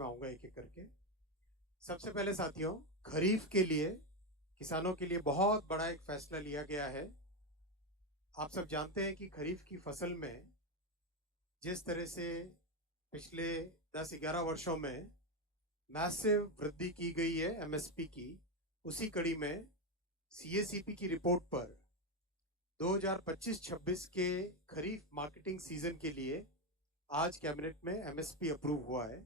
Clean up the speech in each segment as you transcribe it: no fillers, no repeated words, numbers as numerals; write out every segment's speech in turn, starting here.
में आऊंगा एक एक करके। सबसे पहले साथियों, खरीफ के लिए किसानों के लिए बहुत बड़ा एक फैसला लिया गया है। आप सब जानते हैं कि खरीफ की फसल में जिस तरह से पिछले 10-11 वर्षों में मैसिव वृद्धि की गई है एमएसपी की, उसी कड़ी में सीएसीपी की रिपोर्ट पर 2025-26 के खरीफ मार्केटिंग सीजन के लिए आज कैबिनेट में एमएसपी अप्रूव हुआ है।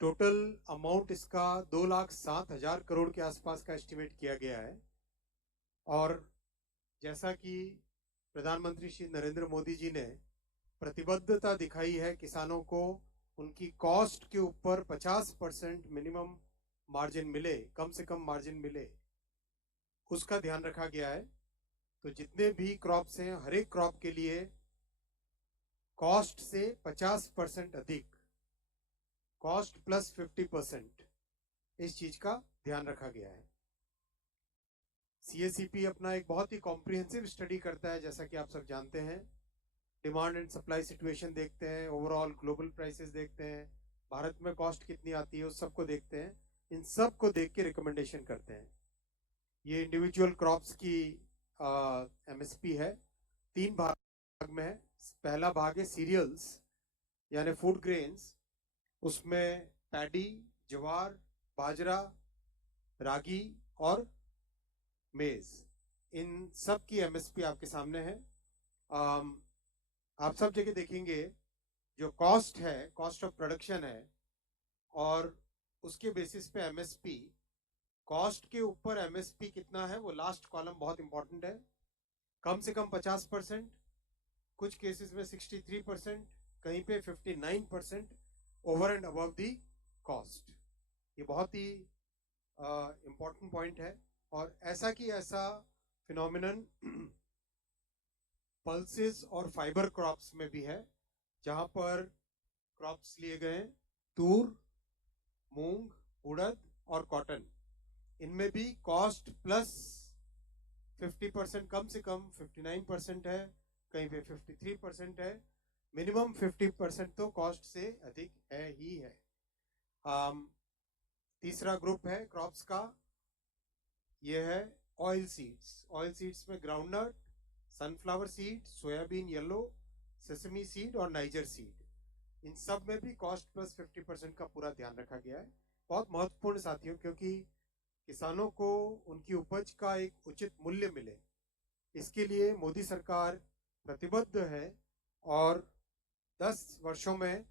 टोटल अमाउंट इसका 2,07,000 करोड़ के आसपास का एस्टिमेट किया गया है। और जैसा कि प्रधानमंत्री श्री नरेंद्र मोदी जी ने प्रतिबद्धता दिखाई है किसानों को उनकी कॉस्ट के ऊपर 50% मिनिमम मार्जिन मिले, कम से कम मार्जिन मिले, उसका ध्यान रखा गया है। तो जितने भी क्रॉप्स हैं, हर एक क्रॉप के लिए कॉस्ट से 50% अधिक, कॉस्ट प्लस 50%, इस चीज का ध्यान रखा गया है। सीएसीपी अपना एक बहुत ही कॉम्प्रिहेंसिव स्टडी करता है, जैसा कि आप सब जानते हैं। डिमांड एंड सप्लाई सिचुएशन देखते हैं, ओवरऑल ग्लोबल प्राइसेस देखते हैं, भारत में कॉस्ट कितनी आती है उस सबको देखते हैं। इन सब को देख के रिकमेंडेशन करते हैं। ये इंडिविजुअल क्रॉप्स की एमएसपी है, 3 भाग में है। पहला भाग है सीरियल्स यानी फूड ग्रेन्स, उसमें पैडी, ज्वार, बाजरा, रागी और मेज, इन सब की एमएसपी आपके सामने है। आप सब जगह देखेंगे जो कॉस्ट है, कॉस्ट ऑफ प्रोडक्शन है, और उसके बेसिस पे एमएसपी, कॉस्ट के ऊपर एमएसपी कितना है वो लास्ट कॉलम बहुत इंपॉर्टेंट है। कम से कम 50%, कुछ केसेस में 63%, कहीं पे 59% over and above the cost. ये बहुत ही इंपॉर्टेंट पॉइंट है। और ऐसा कि ऐसा फिनोमिनन पल्सेस और फाइबर क्रॉप्स में भी है, जहां पर क्रॉप्स लिए गए हैं तूर, मूंग, उड़द और कॉटन। इनमें भी कॉस्ट प्लस 50%, कम से कम 59% है, कहीं पे 53% है, मिनिमम 50% तो कॉस्ट से अधिक है ही है। तीसरा ग्रुप है क्रॉप्स का, ये है ऑयल सीड्स। ऑयल सीड्स में groundnut, sunflower seed, soybean yellow, sesame seed और नाइजर सीड। इन सब में भी कॉस्ट प्लस 50% का पूरा ध्यान रखा गया है। बहुत महत्वपूर्ण साथियों, क्योंकि किसानों को उनकी उपज का एक उचित मूल्य मिले, इसके लिए मोदी सरकार प्रतिबद्ध है और 10 वर्षों में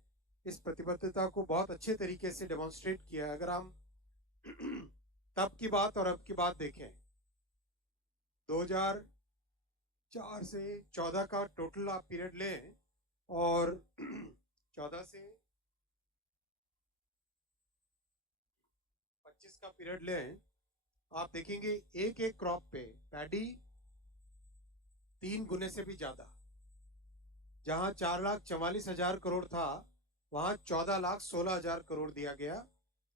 इस प्रतिबद्धता को बहुत अच्छे तरीके से डेमोन्स्ट्रेट किया है। अगर हम तब की बात और अब की बात देखें, 2004 से 14 का टोटल आप पीरियड लें और 14 से 25 का पीरियड लें, आप देखेंगे एक एक क्रॉप पे पैडी 3 गुने से भी ज्यादा। जहां 4,44,000 करोड़ था, वहां 14,16,000 करोड़ दिया गया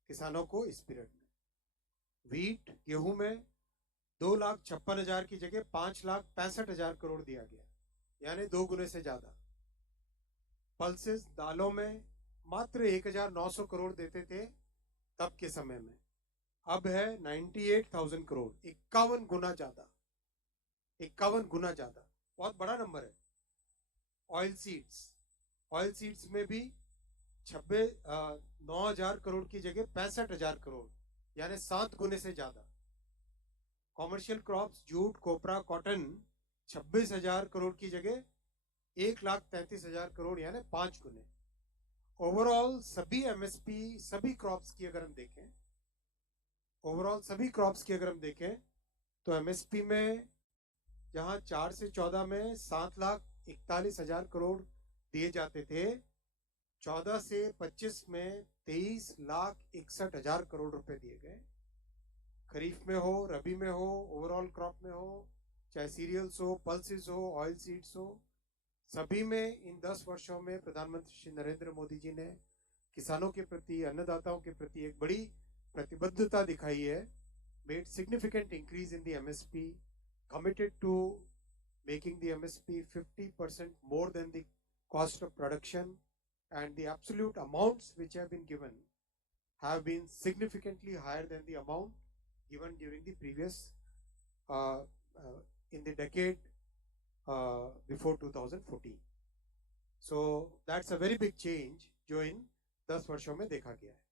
किसानों को इस पीरियड में। वीट, गेहूं में 2,56,000 की जगह 5,65,000 करोड़ दिया गया, यानी 2 गुने से ज्यादा। पल्सेस, दालों में मात्र 1,900 करोड़ देते थे तब के समय में, अब है 98,000 करोड़, 51 गुना ज्यादा, 51 गुना ज्यादा, बहुत बड़ा नंबर है। ऑयल सीड्स, ऑयल सीड्स में भी 9,000 करोड़ की जगह 65,000 करोड़, यानी 7 गुने से ज्यादा। कॉमर्शियल क्रॉप्स, जूट, कोपरा, कॉटन 26,000 करोड़ की जगह 1,33,000 करोड़, यानी 5 गुने। ओवरऑल सभी एमएसपी, सभी क्रॉप्स की अगर हम देखें, ओवरऑल सभी क्रॉप्स की अगर हम देखें, तो एमएसपी में जहां 4 से 14 में 7,41,000 करोड़ दिए जाते थे, 14 से 25 में 23,61,000 करोड़ रुपए दिए गए। खरीफ में हो, रबी में हो, ओवरऑल क्रॉप में हो, चाहे सीरियल्स हो, पल्सेस हो, ऑयल सीड्स हो, सभी में इन 10 वर्षों में प्रधानमंत्री श्री नरेंद्र मोदी जी ने किसानों के प्रति, अन्नदाताओं के प्रति एक बड़ी प्रतिबद्धता दिखाई है। Made significant increase in the MSP, committed to making the MSP 50% more than the cost of production, and the absolute amounts which have been given have been significantly higher than the amount given during the previous in the decade before 2014. So that's a very big change जो इन 10 वर्षों में देखा गया है.